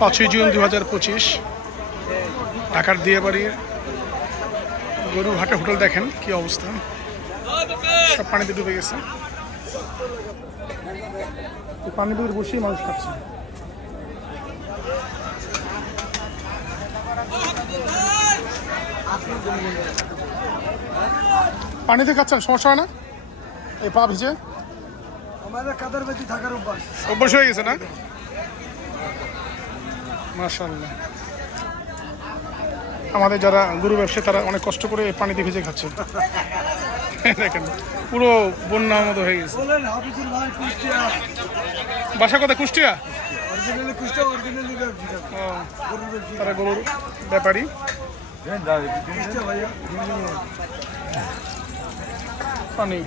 পাঁচই জুন দু হাজার পঁচিশ ঢাকার দিয়ে বাড়ির গরু হাটে হোটেল দেখেন কি অবস্থা। সব পানিতে ডুবে গেছে। এই পানি দিয়ে বসেই মানুষ খাচ্ছে। পানিতে খাচ্ছেন সমস্যা হয় না? এই পা ভিজে? আমাদের কাদের বেশি থাকার অভ্যাস। অভ্যাস হয়ে গেছে না? মাশাল্লাহ আমাদের যারা গরু ব্যবসায়ী তারা অনেক কষ্ট করে পানিতে ভিজে খাচ্ছে। দেখেন পুরো বন্যার মতো হয়ে গেছে। বাসা কথা কুষ্টিয়া? তারা গরুর ব্যাপারী। পানি।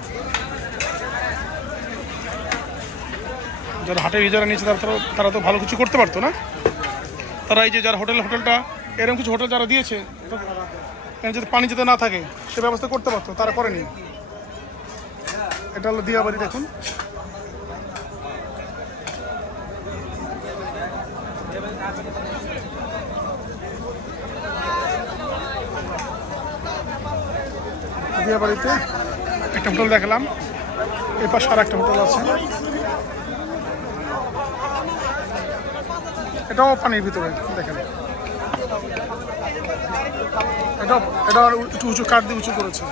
যারা হাটে ইজারা নিয়েছে তারা তো- তারা তো ভালো কিছু করতে পারতো না? তারা এই যে যারা হোটেল, হোটেলটা, এরকম কিছু হোটেল যারা দিয়েছে যদি পানি যাতে না থাকে, সে ব্যবস্থা করতে পারতো, তারা করেনি। এটা হলো দিয়াবাড়ি দেখুন। দিয়াবাড়িতে একটা হোটেল দেখলাম। এর পাশে আর একটা হোটেল আছে। এটাও পানির ভিতরে দেখেন। এটা এটা উঁচু উঁচু কাঠ দিয়ে উঁচু করেছে।